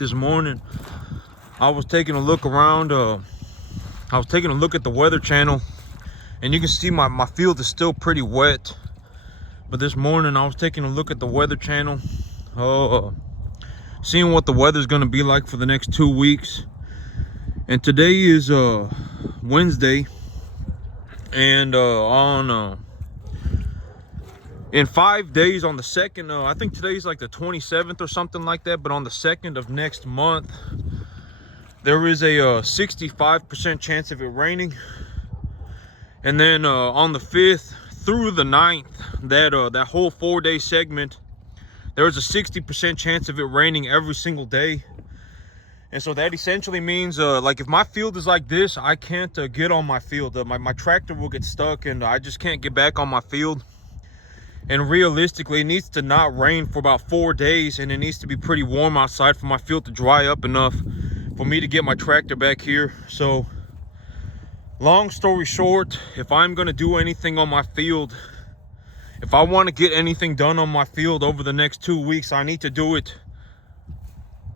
this morning, I was taking a look around. I was taking a look at the Weather Channel, and you can see my field is still pretty wet. But this morning, I was taking a look at the Weather Channel, seeing what the weather's gonna be like for the next 2 weeks. And today is Wednesday, and in 5 days, on the 2nd, I think today's like the 27th or something like that, but on the 2nd of next month, there is a 65% chance of it raining. And then on the 5th through the 9th, that whole 4-day segment, there is a 60% chance of it raining every single day. And so that essentially means, like, if my field is like this, I can't get on my field. My tractor will get stuck, and I just can't get back on my field. And realistically, it needs to not rain for about 4 days, and it needs to be pretty warm outside for my field to dry up enough for me to get my tractor back here. So, long story short, if I'm gonna do anything on my field, if I want to get anything done on my field over the next 2 weeks, I need to do it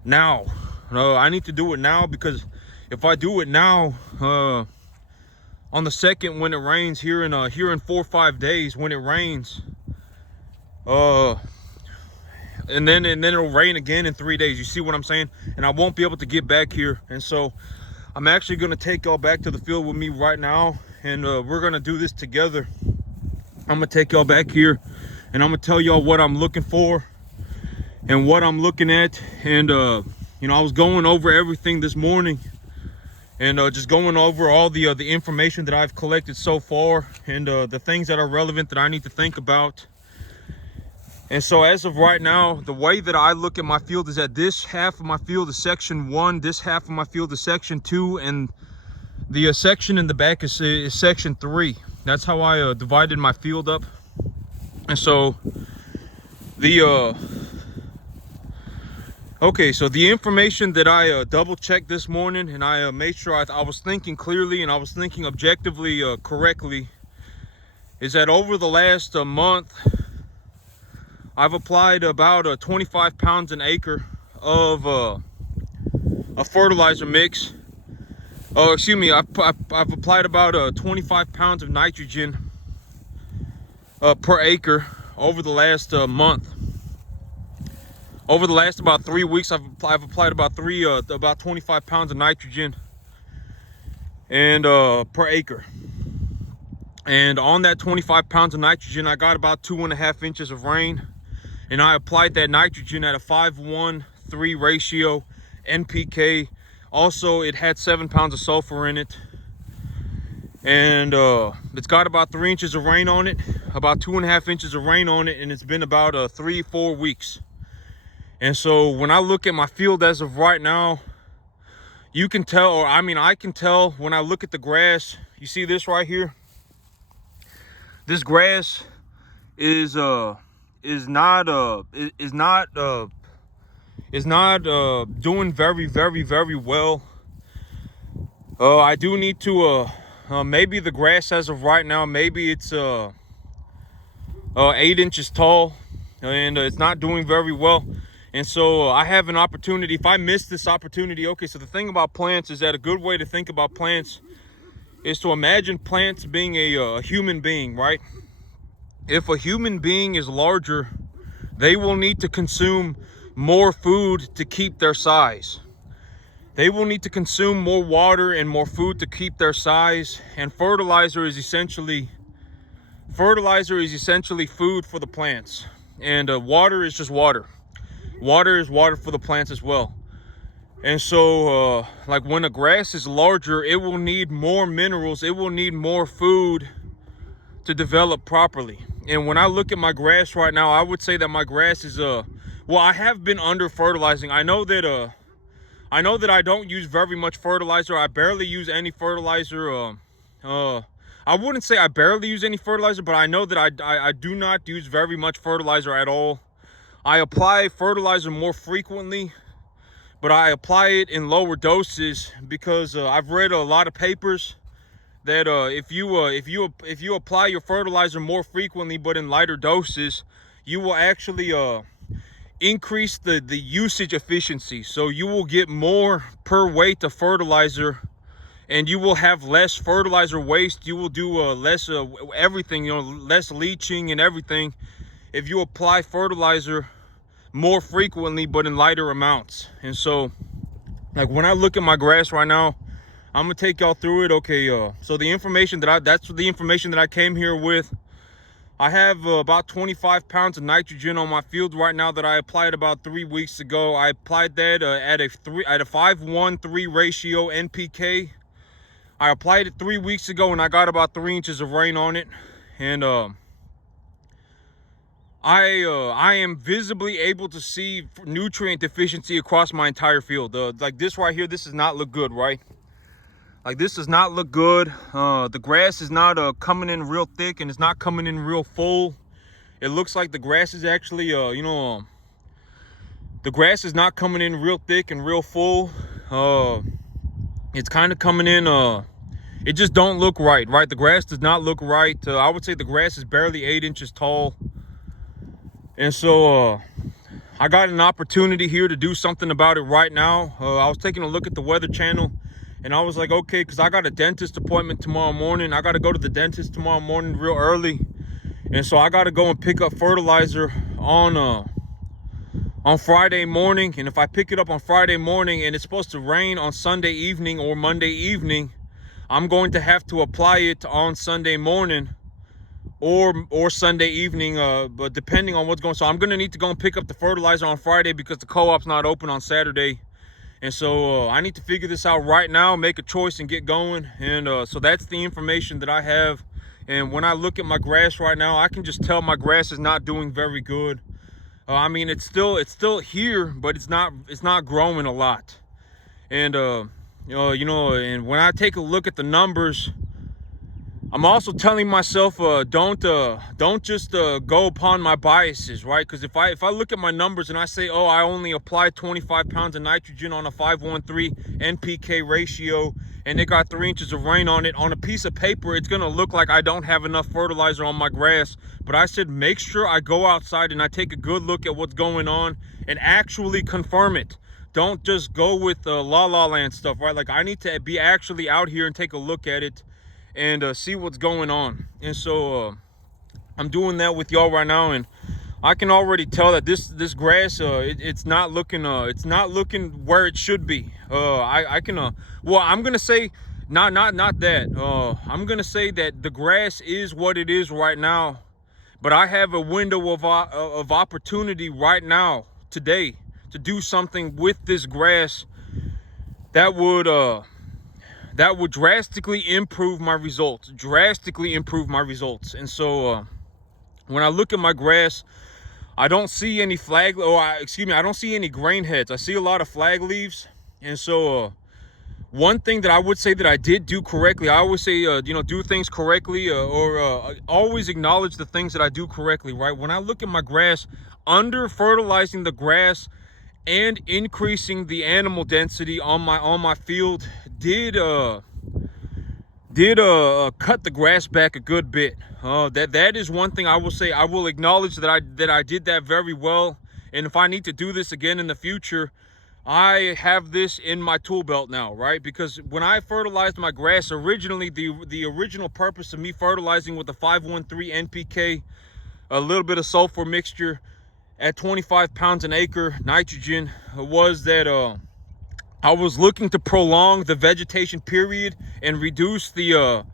now. I need to do it now, because if I do it now, on the 2nd, when it rains here in 4 or 5 days, when it rains, and then it'll rain again in 3 days. You see what I'm saying? And I won't be able to get back here. And so I'm actually going to take y'all back to the field with me right now, and we're going to do this together. I'm going to take y'all back here, and I'm going to tell y'all what I'm looking for and what I'm looking at. And you know, I was going over everything this morning, and just going over all the information that I've collected so far, and the things that are relevant that I need to think about. And so as of right now, the way that I look at my field is that this half of my field is section 1, this half of my field is section 2, and the section in the back is section 3. That's how I divided my field up. And so the okay, so the information that I double checked this morning, and I made sure I was thinking clearly and I was thinking objectively correctly, is that over the last month, I've applied about 25 pounds an acre of a fertilizer mix. Excuse me, I've applied about 25 pounds of nitrogen per acre over the last month. Over the last about 3 weeks, I've applied about 25 pounds of nitrogen and per acre. And on that 25 pounds of nitrogen, I got about 2.5 inches of rain. And I applied that nitrogen at a 5:1:3 ratio NPK. Also, it had 7 pounds of sulfur in it. And it's got about 3 inches of rain on it, about 2.5 inches of rain on it, and it's been about 3-4 weeks. And so when I look at my field as of right now, you can tell, or I mean, I can tell when I look at the grass. You see this right here? This grass is not doing very well. I do need to maybe the grass as of right now, maybe it's 8 inches tall, and it's not doing very well. And so I have an opportunity. If I miss this opportunity, okay, so the thing about plants is that a good way to think about plants is to imagine plants being a human being, right? If a human being is larger, they will need to consume more food to keep their size. They will need to consume more water and more food to keep their size. And fertilizer is essentially food for the plants. And water is just water. Water is water for the plants as well. And so, like when a grass is larger, it will need more minerals. It will need more food to develop properly. And when I look at my grass right now, I would say that my grass is well, I have been under fertilizing. I know that I don't use very much fertilizer. I barely use any fertilizer. I wouldn't say I barely use any fertilizer, but I know that I do not use very much fertilizer at all. I apply fertilizer more frequently, but I apply it in lower doses because I've read a lot of papers that if you apply your fertilizer more frequently but in lighter doses, you will actually increase the usage efficiency. So you will get more per weight of fertilizer, and you will have less fertilizer waste. You will do less everything, less leaching and everything if you apply fertilizer more frequently but in lighter amounts. And so, like, when I look at my grass right now, I'm gonna take y'all through it. Okay, so the information that's the information that I came here with. I have about 25 pounds of nitrogen on my field right now that I applied about 3 weeks ago. I applied that at a 5:1:3 ratio NPK. I applied it 3 weeks ago, and I got about 3 inches of rain on it. And I am visibly able to see nutrient deficiency across my entire field. Like this right here, this does not look good, right? Like, this does not look good. The grass is not coming in real thick, and it's not coming in real full. It looks like the grass is actually, the grass is not coming in real thick and real full. It's kind of coming in, it just don't look right, right? The grass does not look right. I would say the grass is barely 8 inches tall. And so, I got an opportunity here to do something about it right now. I was taking a look at the Weather Channel, and I was like, okay, because I got a dentist appointment tomorrow morning. I got to go to the dentist tomorrow morning real early. And so I got to go and pick up fertilizer on Friday morning. And if I pick it up on Friday morning and it's supposed to rain on Sunday evening or Monday evening, I'm going to have to apply it on Sunday morning or Sunday evening, but depending on what's going on. So I'm going to need to go and pick up the fertilizer on Friday because the co-op's not open on Saturday. And so I need to figure this out right now, make a choice and get going. And so that's the information that I have. And when I look at my grass right now, I can just tell my grass is not doing very good. I mean, it's still here, but it's not growing a lot. And and when I take a look at the numbers, I'm also telling myself, don't just go upon my biases, right? Because if I look at my numbers and I say, oh, I only applied 25 pounds of nitrogen on a 5:1:3 NPK ratio, and it got 3 inches of rain on it, on a piece of paper, it's gonna look like I don't have enough fertilizer on my grass. But I said, make sure I go outside and I take a good look at what's going on and actually confirm it. Don't just go with la la land stuff, right? Like, I need to be actually out here and take a look at it and see what's going on. And so I'm doing that with y'all right now, and I can already tell that this grass it's not looking where it should be. I'm gonna say not that. I'm gonna say that the grass is what it is right now, but I have a window of opportunity right now today to do something with this grass that would drastically improve my results. And so when I look at my grass, I don't see any I don't see any grain heads. I see a lot of flag leaves. And so one thing that I would say that I did do correctly, I always say, do things correctly, or always acknowledge the things that I do correctly, right? When I look at my grass, under fertilizing the grass and increasing the animal density on my field did cut the grass back a good bit. That is one thing I will say. I will acknowledge that I did that very well. And if I need to do this again in the future, I have this in my tool belt now, right? Because when I fertilized my grass originally, the original purpose of me fertilizing with the 5:1:3 NPK, a little bit of sulfur mixture at 25 pounds an acre nitrogen, was that I was looking to prolong the vegetation period and reduce the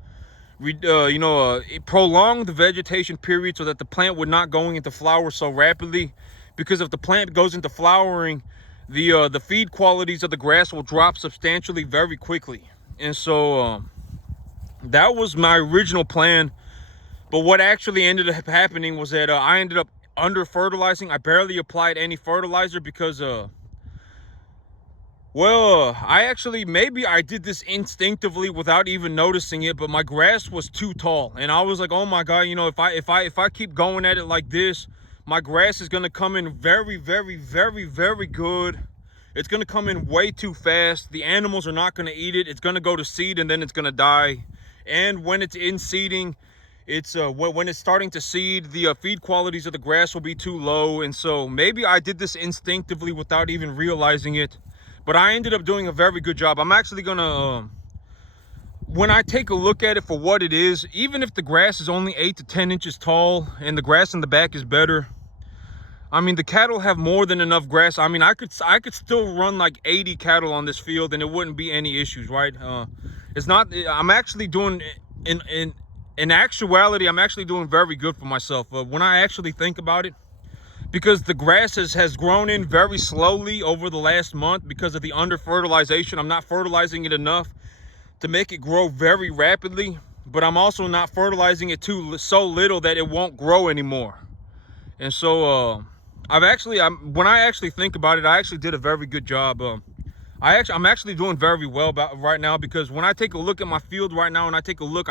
prolong the vegetation period so that the plant would not going into flower so rapidly. Because if the plant goes into flowering, the feed qualities of the grass will drop substantially very quickly. And so that was my original plan. But what actually ended up happening was that I ended up under fertilizing. I barely applied any fertilizer because maybe I did this instinctively without even noticing it, but my grass was too tall. And I was like, oh my God, if I keep going at it like this, my grass is going to come in very, very, very, very good. It's going to come in way too fast. The animals are not going to eat it. It's going to go to seed and then it's going to die. And when it's in seeding, it's when it's starting to seed, the feed qualities of the grass will be too low. And so maybe I did this instinctively without even realizing it, but I ended up doing a very good job. I'm actually gonna when I take a look at it for what it is, even if the grass is only 8 to 10 inches tall and the grass in the back is better, I mean, the cattle have more than enough grass. I mean, I could still run like 80 cattle on this field and it wouldn't be any issues, right? It's not, I'm actually doing, in actuality, I'm actually doing very good for myself when I actually think about it, because the grass has grown in very slowly over the last month because of the under fertilization. I'm not fertilizing it enough to make it grow very rapidly, but I'm also not fertilizing it so little that it won't grow anymore. And so when I actually think about it, I actually did a very good job. I'm actually doing very well right now, because when I take a look at my field right now and I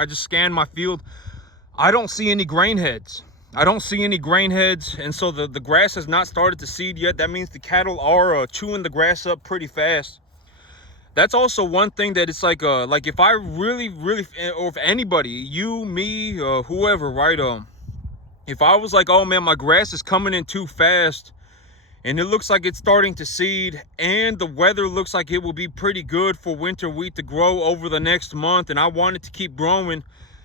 just scan my field, I don't see any grain heads. I don't see any grain heads, and so the grass has not started to seed yet. That means the cattle are chewing the grass up pretty fast. That's also one thing that it's like if I really, or if anybody, you, me, whoever, right? If I was like, oh man, my grass is coming in too fast and it looks like it's starting to seed and the weather looks like it will be pretty good for winter wheat to grow over the next month, and I want it to keep growing,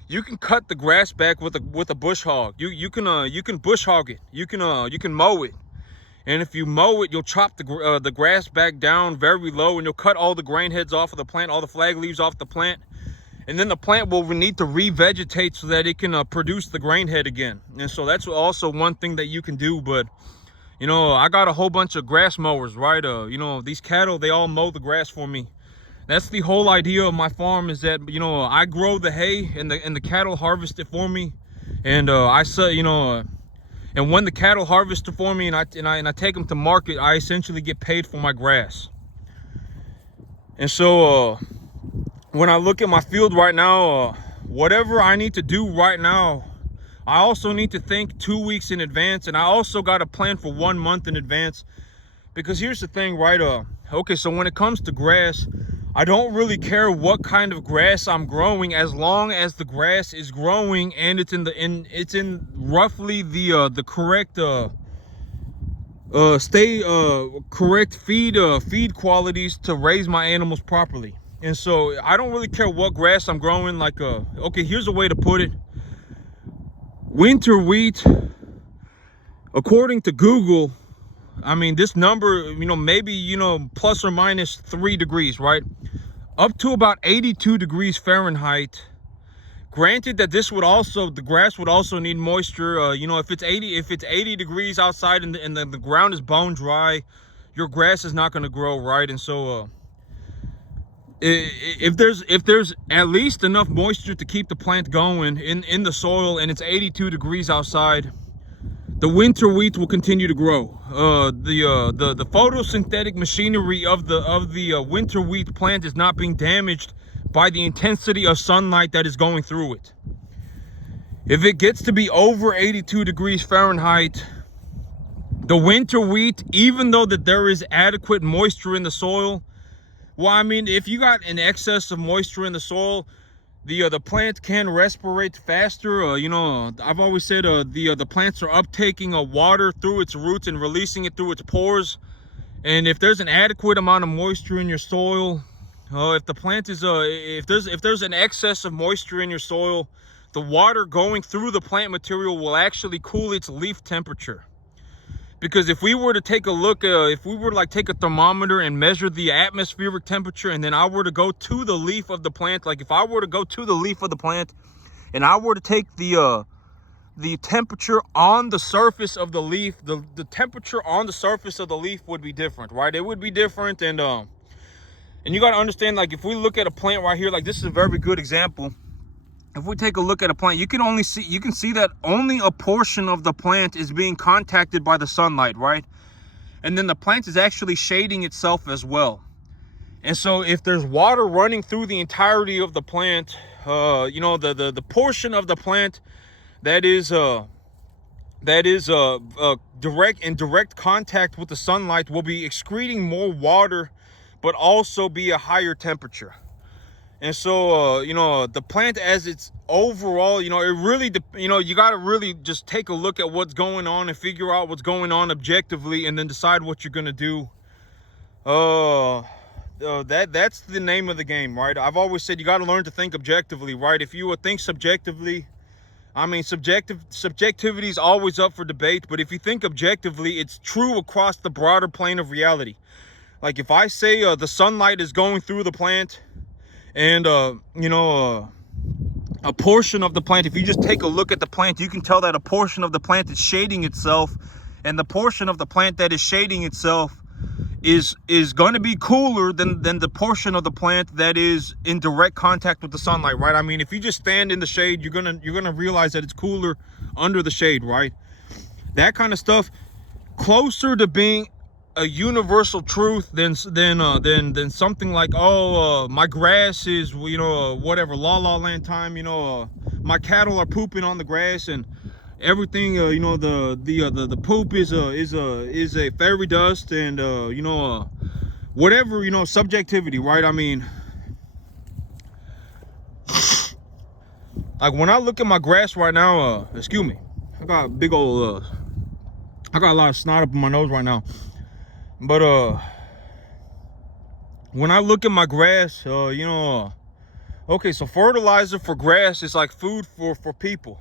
you can cut the grass back with a bush hog. You can bush hog it. You can mow it. And if you mow it, you'll chop the grass back down very low, and you'll cut all the grain heads off of the plant, all the flag leaves off the plant. And then the plant will need to revegetate so that it can produce the grain head again. And so that's also one thing that you can do. But, you know, I got a whole bunch of grass mowers, right? You know, these cattle, they all mow the grass for me. That's the whole idea of my farm, is that, you know, I grow the hay and the cattle harvest it for me. And I say, you know, and when the cattle harvest it for me and I take them to market, I essentially get paid for my grass. And so when I look at my field right now, whatever I need to do right now, I also need to think 2 weeks in advance, and I also got to plan for 1 month in advance. Because here's the thing, right? Okay, so when it comes to grass, I don't really care what kind of grass I'm growing, as long as the grass is growing and it's in roughly the correct correct feed qualities to raise my animals properly. And so I don't really care what grass I'm growing. Like okay, here's a way to put it. Winter wheat, according to Google, I mean, this number, you know, maybe, you know, plus or minus 3 degrees, right? Up to about 82 degrees Fahrenheit. Granted that the grass would also need moisture. You know, if it's 80 degrees outside and the ground is bone dry, your grass is not going to grow, right? And so if there's at least enough moisture to keep the plant going in the soil, and it's 82 degrees outside, the winter wheat will continue to grow. The photosynthetic machinery of the winter wheat plant is not being damaged by the intensity of sunlight that is going through it. If it gets to be over 82 degrees Fahrenheit, the winter wheat, even though that there is adequate moisture in the soil, well, I mean, if you got an excess of moisture in the soil, the plant can respirate faster. You know, I've always said the plants are uptaking water through its roots and releasing it through its pores. And if there's an adequate amount of moisture in your soil, if the plant is if there's an excess of moisture in your soil, the water going through the plant material will actually cool its leaf temperature. Because if we were to take a look, if we were to like take a thermometer and measure the atmospheric temperature, and then I were to go to the leaf of the plant, like if I were to go to the leaf of the plant and I were to take the temperature on the surface of the leaf, the temperature on the surface of the leaf would be different, right? It would be different. And you got to understand, like if we look at a plant right here, like this is a very good example. If we take a look at a plant, you can see that only a portion of the plant is being contacted by the sunlight, right? And then the plant is actually shading itself as well. And so if there's water running through the entirety of the plant, you know, the portion of the plant that is direct contact with the sunlight will be excreting more water, but also be a higher temperature. And so, the plant as its overall, it really, you got to really just take a look at what's going on and figure out what's going on objectively, and then decide what you're going to do. That's the name of the game, right? I've always said you got to learn to think objectively, right? If you would think subjectively, I mean, subjectivity is always up for debate, but if you think objectively, it's true across the broader plane of reality. Like if I say the sunlight is going through the plant, and a portion of the plant, if you just take a look at the plant, you can tell that a portion of the plant is shading itself, and the portion of the plant that is shading itself is going to be cooler than the portion of the plant that is in direct contact with the sunlight, right? I mean, if you just stand in the shade, you're gonna realize that it's cooler under the shade, right? That kind of stuff, closer to being a universal truth than something like, my grass is, whatever, La La Land time, my cattle are pooping on the grass, and everything, the poop is a fairy dust, and whatever, subjectivity, right? I mean, like when I look at my grass right now, excuse me, I got a lot of snot up in my nose right now, but when I look at my grass, okay, so fertilizer for grass is like food for people.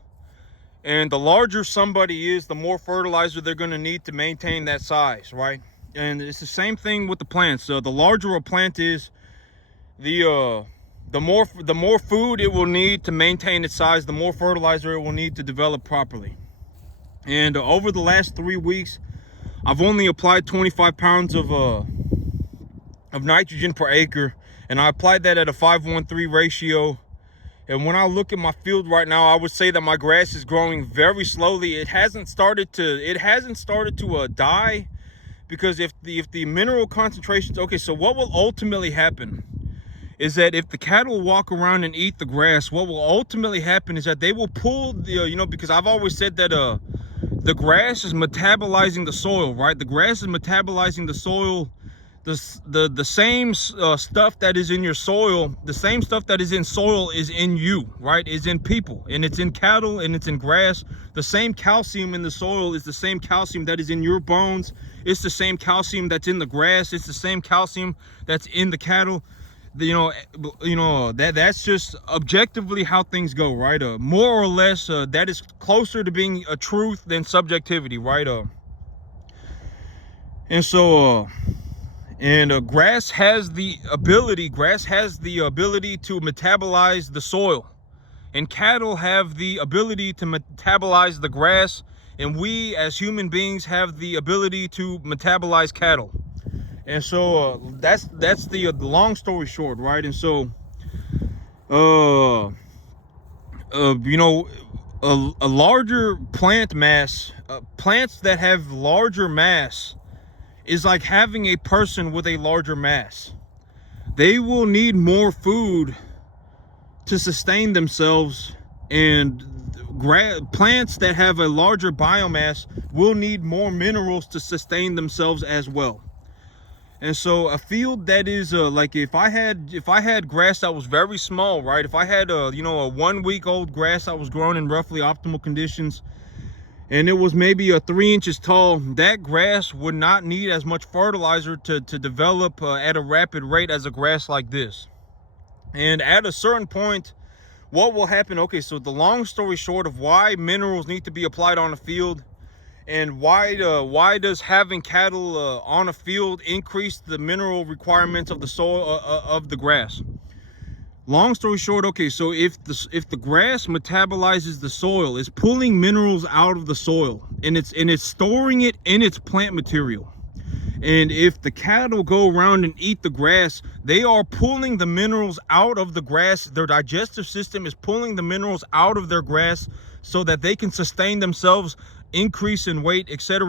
And the larger somebody is, the more fertilizer they're going to need to maintain that size, right? And it's the same thing with the plants. The larger a plant is, the more food it will need to maintain its size, the more fertilizer it will need to develop properly. And over the last 3 weeks, I've only applied 25 pounds of nitrogen per acre, and I applied that at a 5:1:3 ratio. And when I look at my field right now, I would say that my grass is growing very slowly. It hasn't started to die, because if the mineral concentrations, okay, so what will ultimately happen is that if the cattle walk around and eat the grass, what will ultimately happen is that they will pull the, because I've always said that the grass is metabolizing the soil, right? The grass is metabolizing the soil. The same stuff that is in your soil, the same stuff that is in soil is in you, right? Is in people, and it's in cattle, and it's in grass. The same calcium in the soil is the same calcium that is in your bones. It's the same calcium that's in the grass. It's the same calcium that's in the cattle. That's just objectively how things go, right? More or less, that is closer to being a truth than subjectivity, right? And so grass has the ability to metabolize the soil, and cattle have the ability to metabolize the grass, and we as human beings have the ability to metabolize cattle. And so that's the long story short, right? And so a larger plant mass, plants that have larger mass, is like having a person with a larger mass. They will need more food to sustain themselves, and plants that have a larger biomass will need more minerals to sustain themselves as well. And so a field that is like if I had grass that was very small, right? If I had a 1 week old grass that was grown in roughly optimal conditions, and it was maybe 3 inches tall, that grass would not need as much fertilizer to develop at a rapid rate as a grass like this. And at a certain point, what will happen? Okay, so the long story short of why minerals need to be applied on a field, and why does having cattle on a field increase the mineral requirements of the soil of the grass? Long story short, okay, so if the grass metabolizes the soil, it's pulling minerals out of the soil, and it's storing it in its plant material. And if the cattle go around and eat the grass, they are pulling the minerals out of the grass. Their digestive system is pulling the minerals out of their grass so that they can sustain themselves, increase in weight, etc.,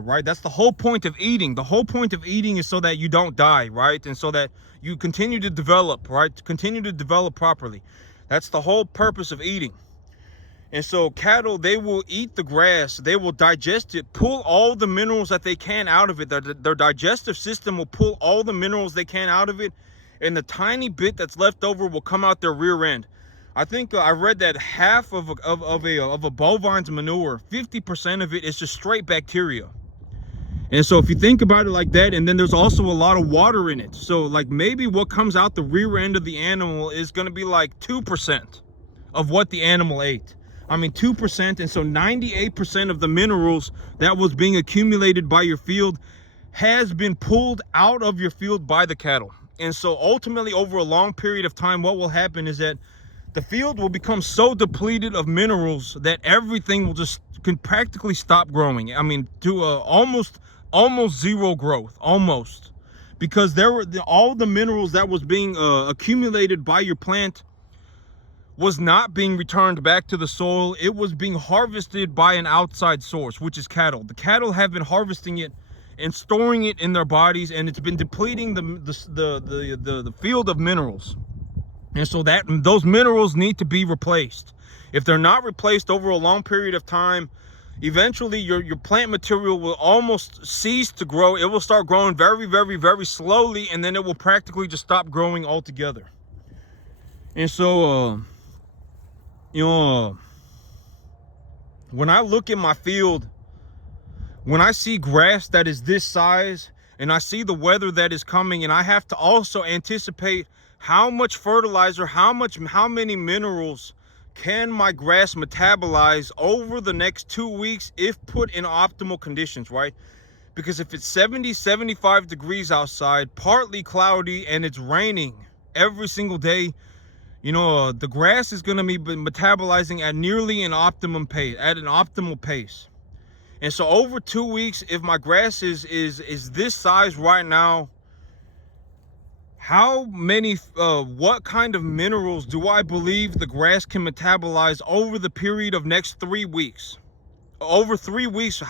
right? That's the whole point of eating. The whole point of eating is so that you don't die, right? And so that you continue to develop, right? Continue to develop properly. That's the whole purpose of eating. And so cattle, they will eat the grass, they will digest it, pull all the minerals that they can out of it. Their digestive system will pull all the minerals they can out of it, and the tiny bit that's left over will come out their rear end. I think I read that half of a bovine's manure, 50% of it is just straight bacteria. And so if you think about it like that, and then there's also a lot of water in it. So like maybe what comes out the rear end of the animal is going to be like 2% of what the animal ate. I mean, 2%. And so 98% of the minerals that was being accumulated by your field has been pulled out of your field by the cattle. And so ultimately, over a long period of time, what will happen is that the field will become so depleted of minerals that everything will just can practically stop growing. I mean, to almost zero growth, almost, because there were all the minerals that was being accumulated by your plant was not being returned back to the soil. It was being harvested by an outside source, which is cattle. The cattle have been harvesting it and storing it in their bodies, and it's been depleting the field of minerals. And so that those minerals need to be replaced. If they're not replaced over a long period of time, eventually your plant material will almost cease to grow. It will start growing very, very, very slowly, and then it will practically just stop growing altogether. And so, when I look at my field, when I see grass that is this size, and I see the weather that is coming, and I have to also anticipate how much fertilizer, how many minerals can my grass metabolize over the next 2 weeks if put in optimal conditions, right? Because if it's 70, 75 degrees outside, partly cloudy, and it's raining every single day, the grass is going to be metabolizing at nearly an optimum pace, at an optimal pace. And so over 2 weeks, if my grass is this size right now, what kind of minerals do I believe the grass can metabolize over the period of next 3 weeks? Over 3 weeks,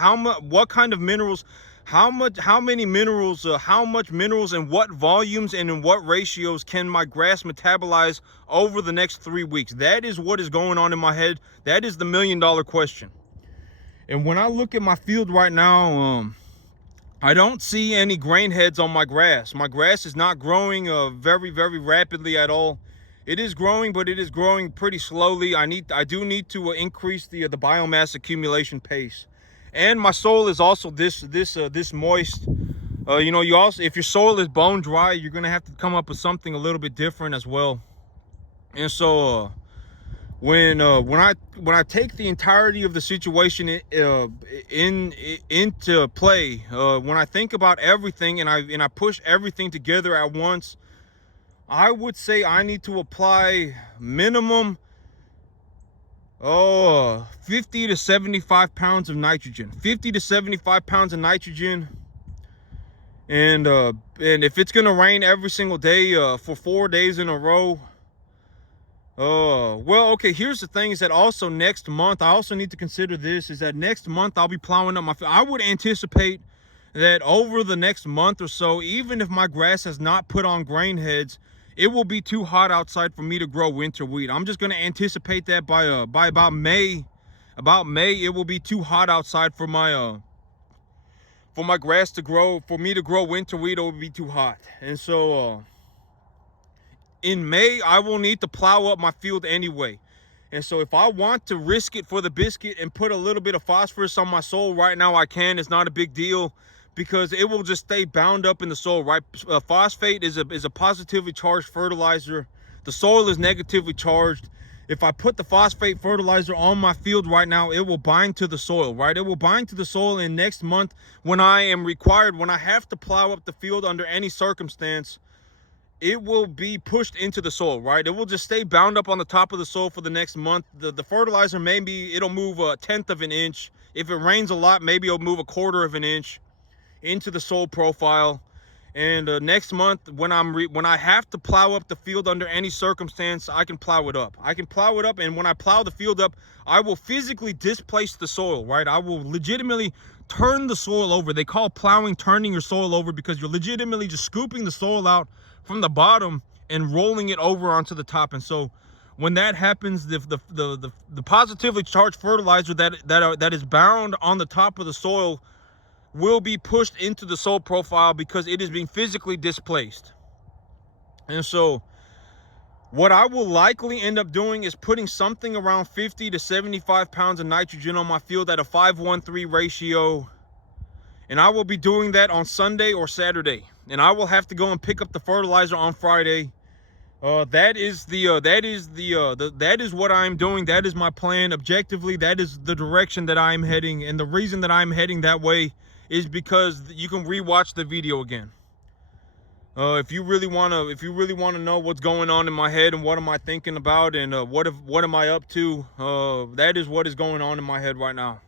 what kind of minerals, how many minerals, how much minerals and what volumes and in what ratios can my grass metabolize over the next 3 weeks? That is what is going on in my head. That is the $1 million question. And when I look at my field right now, I don't see any grain heads on my grass. My grass is not growing very, very rapidly at all. It is growing, but it is growing pretty slowly. I do need to increase the biomass accumulation pace. And my soil is also this moist. You also, if your soil is bone dry, you're gonna have to come up with something a little bit different as well. And so when I take the entirety of the situation into play, when I think about everything and I push everything together at once, I would say I need to apply minimum 50 to 75 pounds of nitrogen. 50 to 75 pounds of nitrogen. And if it's gonna rain every single day for 4 days in a row, well, okay, here's the thing, is that also next month, I also need to consider this, is that next month I'll be plowing up my field. I would anticipate that over the next month or so, even if my grass has not put on grain heads, it will be too hot outside for me to grow winter wheat. I'm just going to anticipate that by about May, it will be too hot outside for my grass to grow, for me to grow winter wheat. It will be too hot. And so, in May, I will need to plow up my field anyway. And so if I want to risk it for the biscuit and put a little bit of phosphorus on my soil right now, I can. It's not a big deal because it will just stay bound up in the soil, right? Phosphate is a positively charged fertilizer. The soil is negatively charged. If I put the phosphate fertilizer on my field right now, it will bind to the soil, right? It will bind to the soil, and next month when I have to plow up the field under any circumstance, it will be pushed into the soil, right? It will just stay bound up on the top of the soil for the next month. The fertilizer, maybe it'll move 1/10 of an inch. If it rains a lot, maybe it'll move 1/4 of an inch into the soil profile. And next month, when I have to plow up the field under any circumstance, I can plow it up. And when I plow the field up, I will physically displace the soil, right? I will legitimately turn the soil over. They call plowing turning your soil over, because you're legitimately just scooping the soil out from the bottom and rolling it over onto the top. And so when that happens, the positively charged fertilizer that is bound on the top of the soil will be pushed into the soil profile because it is being physically displaced. And so what I will likely end up doing is putting something around 50 to 75 pounds of nitrogen on my field at a 5:1:3 ratio. And I will be doing that on Sunday or Saturday. And I will have to go and pick up the fertilizer on Friday. That is what I'm doing. That is my plan. Objectively, that is the direction that I'm heading. And the reason that I'm heading that way is because you can rewatch the video again. If you really wanna know what's going on in my head and what am I thinking about and what am I up to, that is what is going on in my head right now.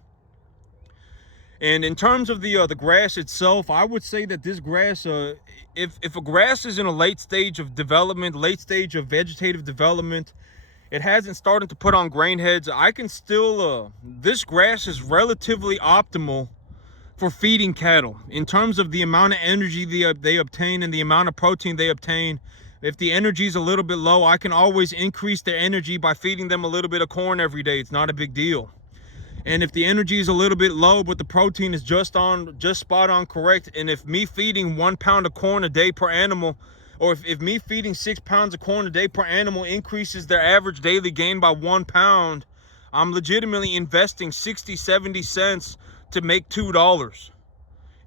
And in terms of the grass itself, I would say that this grass, if a grass is in a late stage of development, late stage of vegetative development, it hasn't started to put on grain heads, I can still, this grass is relatively optimal for feeding cattle in terms of the amount of energy they obtain and the amount of protein they obtain. If the energy is a little bit low, I can always increase their energy by feeding them a little bit of corn every day. It's not a big deal. And if the energy is a little bit low, but the protein is just spot on correct, and if me feeding 1 pound of corn a day per animal, or if me feeding 6 pounds of corn a day per animal increases their average daily gain by 1 pound, I'm legitimately investing 60, 70 cents to make $2.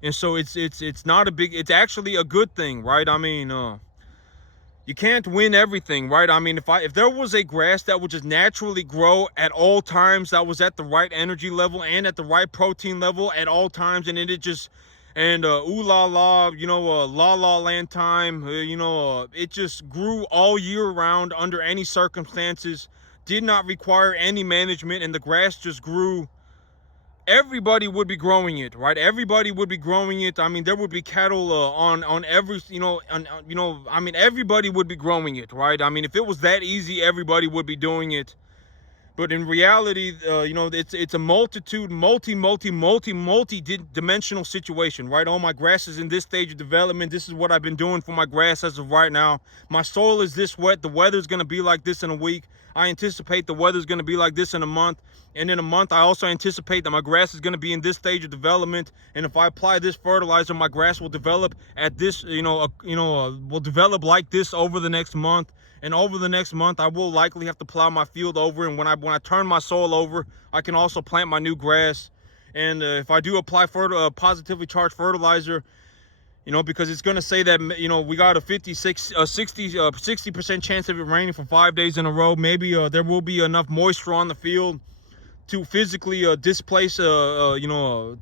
And so it's not a big, it's actually a good thing, right? I mean, you can't win everything, right? I mean, if there was a grass that would just naturally grow at all times, that was at the right energy level and at the right protein level at all times, and it just, and ooh la la, la la land time, it just grew all year round under any circumstances, did not require any management, and the grass just grew, everybody would be growing it, right? Everybody would be growing it. I mean, there would be cattle on every, I mean, everybody would be growing it, right? I mean, if it was that easy, everybody would be doing it. But in reality, it's a multi-dimensional situation, right? All my grass is in this stage of development. This is what I've been doing for my grass as of right now. My soil is this wet. The weather's going to be like this in a week. I anticipate the weather's going to be like this in a month. And in a month, I also anticipate that my grass is going to be in this stage of development. And if I apply this fertilizer, my grass will develop at this, will develop like this over the next month. And over the next month, I will likely have to plow my field over. And when I turn my soil over, I can also plant my new grass. And if I do apply positively charged fertilizer, because it's going to say that, we got a 60% chance of it raining for 5 days in a row. Maybe there will be enough moisture on the field to physically displace the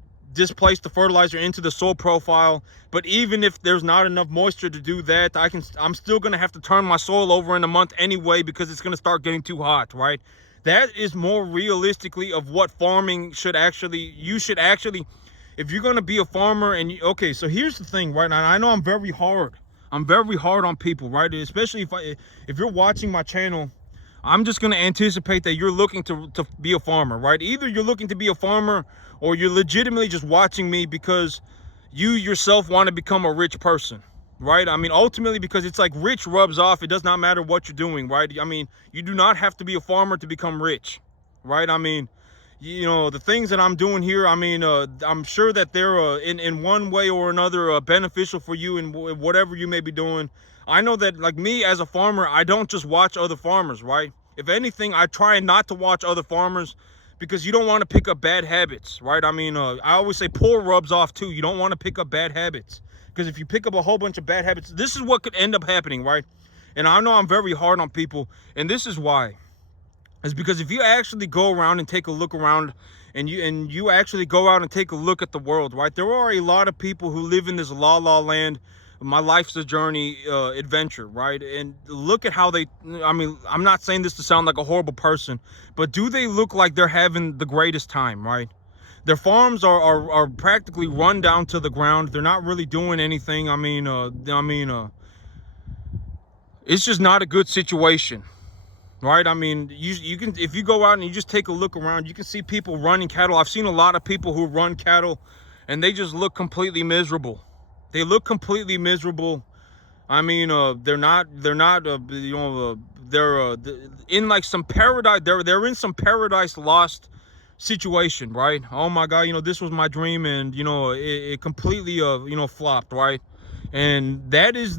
fertilizer into the soil profile. But even if there's not enough moisture to do that, I'm still going to have to turn my soil over in a month anyway, because it's going to start getting too hot, right? That is more realistically of what farming should actually, if you're going to be a farmer okay, so here's the thing, right? I know I'm very hard on people, right? Especially if you're watching my channel, I'm just going to anticipate that you're looking to be a farmer, right? Either you're looking to be a farmer or you're legitimately just watching me because you yourself want to become a rich person, right? I mean, ultimately, because it's like rich rubs off. It does not matter what you're doing, right? I mean, you do not have to be a farmer to become rich, right? I mean, the things that I'm doing here, I mean, I'm sure that they're in one way or another beneficial for you in whatever you may be doing. I know that, like me as a farmer, I don't just watch other farmers, right? If anything, I try not to watch other farmers because you don't want to pick up bad habits, right? I mean, I always say poor rubs off too. You don't want to pick up bad habits, because if you pick up a whole bunch of bad habits, this is what could end up happening, right? And I know I'm very hard on people, and this is why. It's because if you actually go around and take a look around, and you actually go out and take a look at the world, right? There are a lot of people who live in this la la land, my life's a journey adventure, right? And look at how I mean, I'm not saying this to sound like a horrible person, but do they look like they're having the greatest time, right? Their farms are practically run down to the ground. They're not really doing anything. I mean, it's just not a good situation, right? I mean, you can, if you go out and you just take a look around, you can see people running cattle. I've seen a lot of people who run cattle, and they just look completely miserable. They look completely miserable. I mean, they're in like some paradise. They're in some paradise lost situation, right? Oh my God, this was my dream, and it completely flopped, right? And that is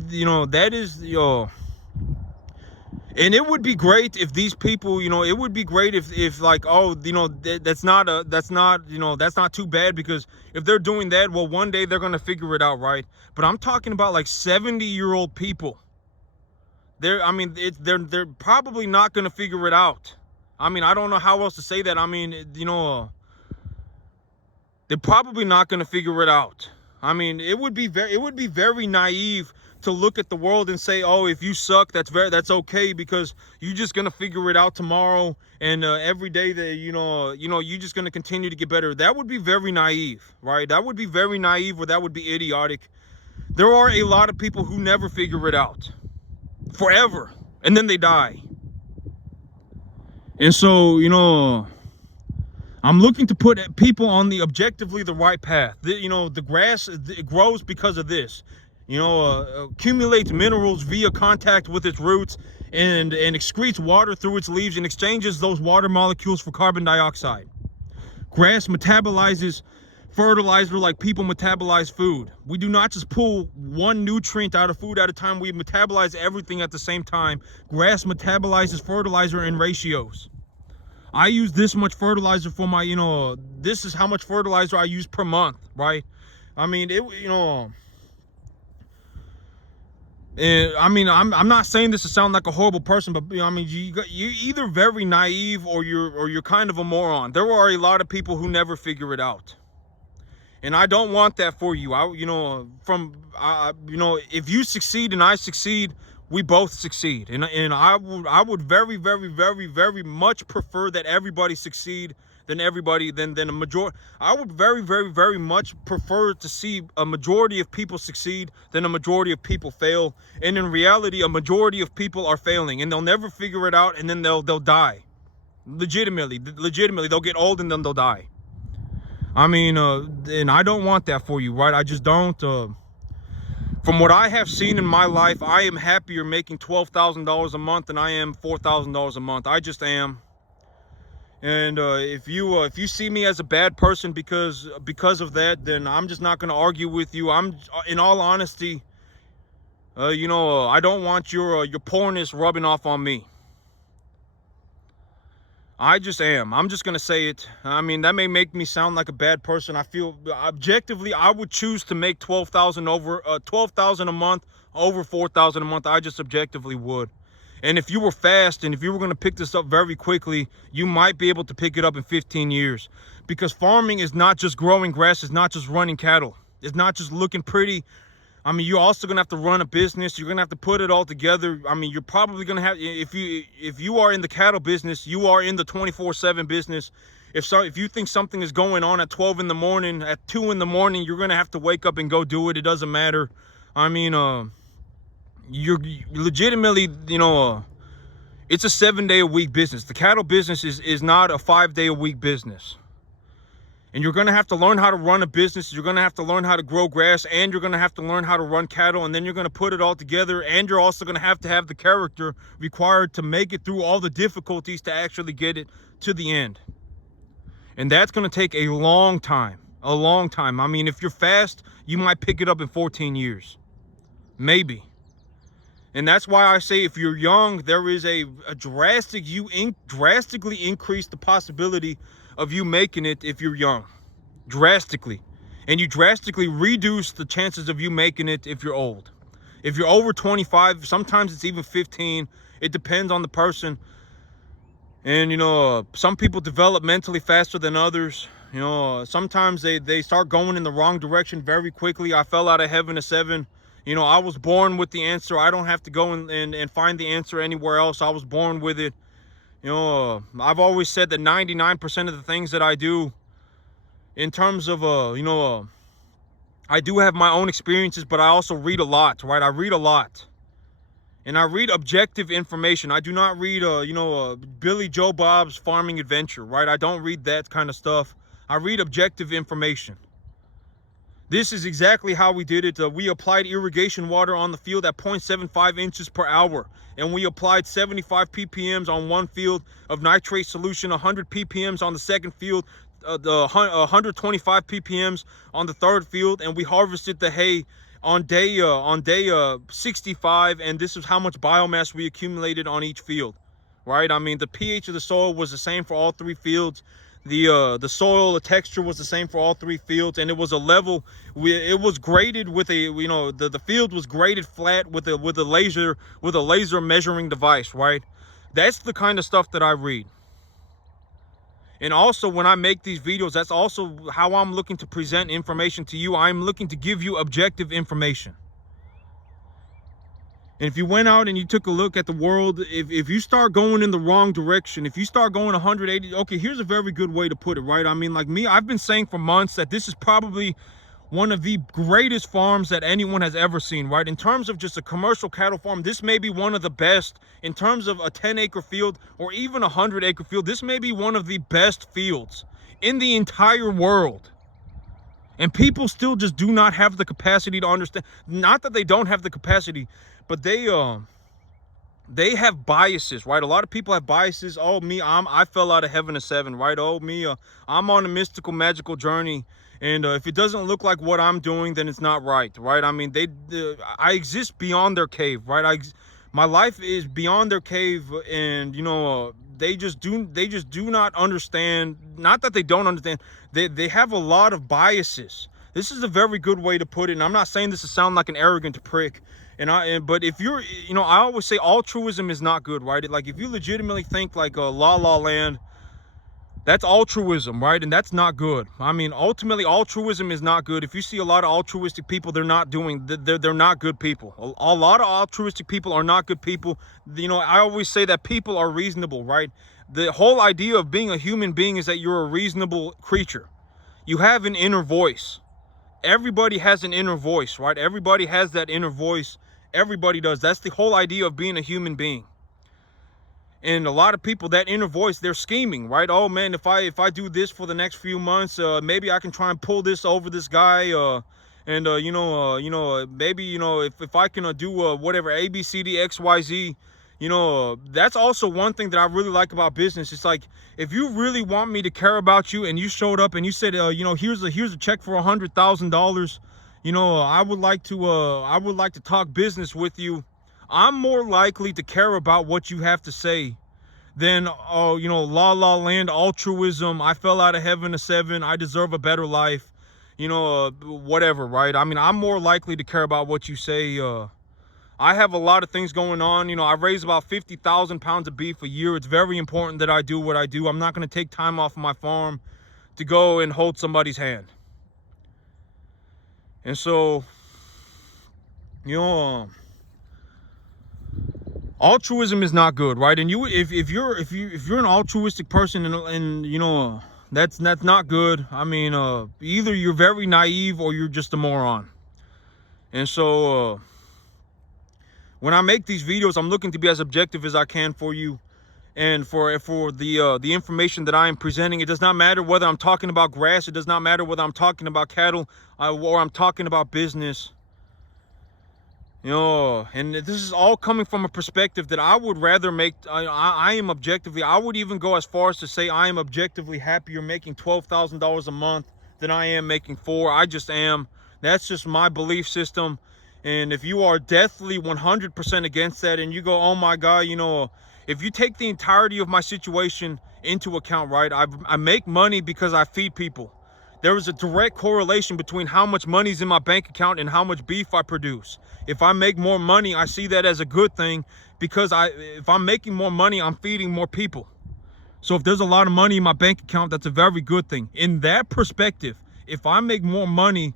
And it would be great if these people, it would be great if like, oh, that's not too bad, because if they're doing that, well, one day they're going to figure it out, right? But I'm talking about like 70-year-old people. They're probably not going to figure it out. I mean, I don't know how else to say that. I mean, they're probably not going to figure it out. I mean, it would be very naive to look at the world and say, oh, if you suck, that's okay, because you're just gonna figure it out tomorrow, and every day that you're just gonna continue to get better. That would be very naive, right? That would be very naive, or that would be idiotic. There are a lot of people who never figure it out forever, and then they die. And so, I'm looking to put people on the objectively the right path. The grass, it grows because of this. Accumulates minerals via contact with its roots, and excretes water through its leaves and exchanges those water molecules for carbon dioxide. Grass metabolizes fertilizer like people metabolize food. We do not just pull one nutrient out of food at a time. We metabolize everything at the same time. Grass metabolizes fertilizer in ratios. I use this much fertilizer for my, this is how much fertilizer I use per month, right? I mean, and I mean, I'm not saying this to sound like a horrible person, but I mean, you're either very naive or you're kind of a moron. There are a lot of people who never figure it out, and I don't want that for you. If you succeed and I succeed, we both succeed, and I would very, very, very, very much prefer that everybody succeed than a majority. I would very, very, very much prefer to see a majority of people succeed than a majority of people fail. And in reality, a majority of people are failing, and they'll never figure it out, and then they'll die. Legitimately, they'll get old and then they'll die. I mean, and I don't want that for you, right? I just don't. From what I have seen in my life, I am happier making $12,000 a month than I am $4,000 a month. I just am. And if you see me as a bad person because of that, then I'm just not going to argue with you. In all honesty, I don't want your poorness rubbing off on me. I just am. I'm just going to say it. I mean, that may make me sound like a bad person. I feel objectively I would choose to make $12,000 a month over $4,000 a month. I just objectively would. And if you were fast and if you were going to pick this up very quickly, you might be able to pick it up in 15 years. Because farming is not just growing grass, it's not just running cattle. It's not just looking pretty. I mean, you're also going to have to run a business. You're going to have to put it all together. I mean, you're probably going to have, if you are in the cattle business, you are in the 24/7 business. If you think something is going on at 12 in the morning, at 2 in the morning, you're going to have to wake up and go do it. It doesn't matter. I mean, you're legitimately, it's a 7-day-a-week business. The cattle business is not a 5-day-a-week business. And you're going to have to learn how to run a business. You're going to have to learn how to grow grass, and you're going to have to learn how to run cattle, and then you're going to put it all together, and you're also going to have the character required to make it through all the difficulties to actually get it to the end. And that's going to take a long time. I mean, if you're fast, you might pick it up in 14 years. Maybe. And that's why I say if you're young, there is a drastically increase the possibility of you making it if you're young. Drastically. And you drastically reduce the chances of you making it if you're old. If you're over 25, sometimes it's even 15. It depends on the person. And, some people develop mentally faster than others. Sometimes they start going in the wrong direction very quickly. I fell out of heaven at 7. I was born with the answer. I don't have to go and find the answer anywhere else. I was born with it. I've always said that 99% of the things that I do in terms of, I do have my own experiences, but I also read a lot, right? I read a lot. And I read objective information. I do not read, Billy Joe Bob's Farming Adventure, right? I don't read that kind of stuff. I read objective information. This is exactly how we did it. We applied irrigation water on the field at 0.75 inches per hour. And we applied 75 ppms on one field of nitrate solution, 100 ppms on the second field, 125 ppms on the third field. And we harvested the hay on day 65, and this is how much biomass we accumulated on each field, right? I mean, the pH of the soil was the same for all 3 fields. The soil, the texture was the same for all 3 fields, and it was a level. It was graded with a, you know, the field was graded flat with a laser measuring device, right? That's the kind of stuff that I read. And also, when I make these videos, that's also how I'm looking to present information to you. I'm looking to give you objective information. And if you went out and you took a look at the world, if you start going in the wrong direction, if you start going 180, okay, here's a very good way to put it, right? I mean, like me, I've been saying for months that this is probably one of the greatest farms that anyone has ever seen, right? In terms of just a commercial cattle farm, this may be one of the best. In terms of a 10-acre field or even a 100-acre field, this may be one of the best fields in the entire world. And people still just do not have the capacity to understand. Not that they don't have the capacity, but they have biases, right? A lot of people have biases. Oh, me, I fell out of heaven at 7, right? Oh, me, I'm on a mystical, magical journey. And if it doesn't look like what I'm doing, then it's not right, right? I mean, I exist beyond their cave, right? My life is beyond their cave, and you know, they just do not understand. Not that they don't understand. They have a lot of biases. This is a very good way to put it. And I'm not saying this to sound like an arrogant prick. But if you're, you know, I always say altruism is not good, right? Like if you legitimately think like La La Land, that's altruism, right? And that's not good. I mean, ultimately, altruism is not good. If you see a lot of altruistic people, they're not good people. A lot of altruistic people are not good people. You know, I always say that people are reasonable, right? The whole idea of being a human being is that you're a reasonable creature. You have an inner voice. Everybody has an inner voice, right? Everybody has that inner voice. Everybody does. That's the whole idea of being a human being. And a lot of people, that inner voice, they're scheming, right? Oh man, if I do this for the next few months, maybe I can try and pull this over this guy, maybe if I can do whatever A, B, C, D, X, Y, Z, that's also one thing that I really like about business. It's like, if you really want me to care about you, and you showed up and you said, here's a check for $100,000, I would like to talk business with you. I'm more likely to care about what you have to say than, La La Land, altruism, I fell out of heaven at 7, I deserve a better life, whatever, right? I mean, I'm more likely to care about what you say. I have a lot of things going on. I raise about 50,000 pounds of beef a year. It's very important that I do what I do. I'm not going to take time off of my farm to go and hold somebody's hand. And so, altruism is not good, right? And if you're an altruistic person, and that's not good. I mean, either you're very naive or you're just a moron. And so when I make these videos, I'm looking to be as objective as I can for you, and for the information that I am presenting. It does not matter whether I'm talking about grass. It does not matter whether I'm talking about cattle or I'm talking about business. And this is all coming from a perspective that I would rather make. I am objectively, I would even go as far as to say I am objectively happier making $12,000 a month than I am making $4,000. I just am. That's just my belief system. And if you are deathly 100% against that, and you go, oh my God, if you take the entirety of my situation into account, right? I make money because I feed people. There is a direct correlation between how much money's in my bank account and how much beef I produce. If I make more money, I see that as a good thing, because if I'm making more money, I'm feeding more people. So if there's a lot of money in my bank account, that's a very good thing. In that perspective, if I make more money,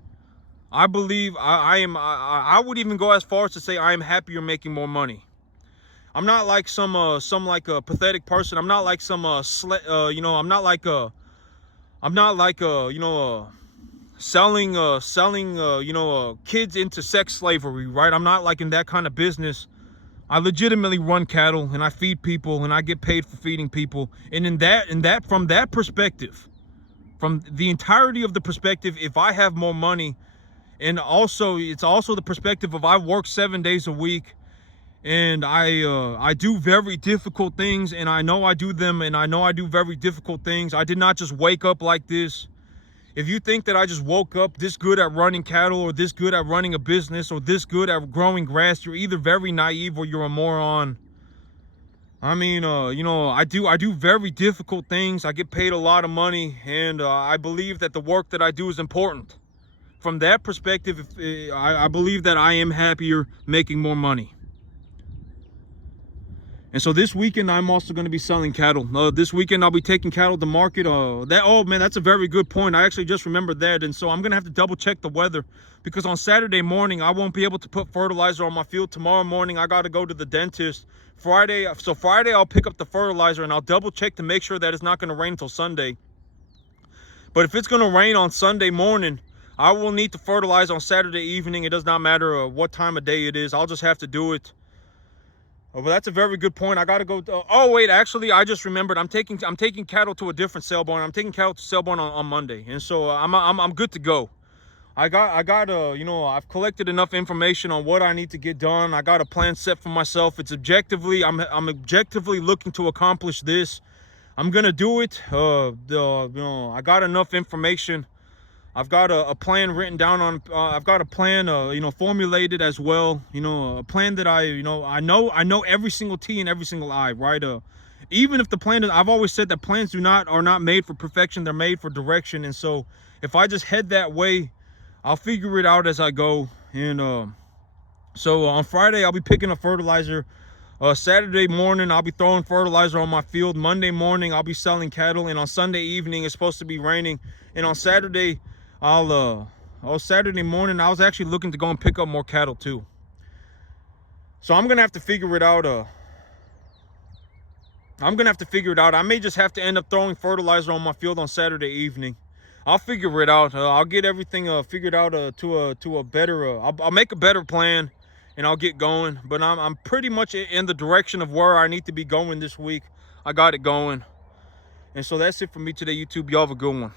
I believe I would even go as far as to say I am happier making more money. I'm not like some like a pathetic person. I'm not like some I'm not like selling kids into sex slavery, right? I'm not like in that kind of business. I legitimately run cattle, and I feed people, and I get paid for feeding people. And from that perspective, from the entirety of the perspective, if I have more money, and also it's also the perspective of I work 7 days a week, and I do very difficult things, and I know I do them, and I know I do very difficult things. I did not just wake up like this. If you think that I just woke up this good at running cattle, or this good at running a business, or this good at growing grass, you're either very naive or you're a moron. I mean, you know, I do very difficult things. I get paid a lot of money, and I believe that the work that I do is important. From that perspective, I believe that I am happier making more money. And so this weekend, I'm also going to be selling cattle. This weekend, I'll be taking cattle to market. Oh man, that's a very good point. I actually just remembered that. And so I'm going to have to double check the weather, because on Saturday morning, I won't be able to put fertilizer on my field. Tomorrow morning, I got to go to the dentist. Friday, I'll pick up the fertilizer, and I'll double check to make sure that it's not going to rain until Sunday. But if it's going to rain on Sunday morning, I will need to fertilize on Saturday evening. It does not matter what time of day it is. I'll just have to do it. Oh, but that's a very good point. I gotta go. Oh wait, actually, I just remembered. I'm taking cattle to a different sale barn. I'm taking cattle to sale barn on Monday, and so I'm good to go. I got you know, I've collected enough information on what I need to get done. I got a plan set for myself. It's objectively, I'm objectively looking to accomplish this. I'm gonna do it. You know, I got enough information. I've got a plan written down on, I've got a plan, you know, formulated as well. You know, a plan that I know every single T and every single I, right? Even if the plan is, I've always said that plans are not made for perfection. They're made for direction. And so if I just head that way, I'll figure it out as I go. And so on Friday, I'll be picking up fertilizer. Saturday morning, I'll be throwing fertilizer on my field. Monday morning, I'll be selling cattle. And on Sunday evening, it's supposed to be raining. And on Saturday, Saturday morning, I was actually looking to go and pick up more cattle too. So I'm gonna have to figure it out. I may just have to end up throwing fertilizer on my field on Saturday evening. I'll figure it out. I'll get everything figured out to a better. I'll make a better plan, and I'll get going. But I'm pretty much in the direction of where I need to be going this week. I got it going, and so that's it for me today, YouTube. Y'all have a good one.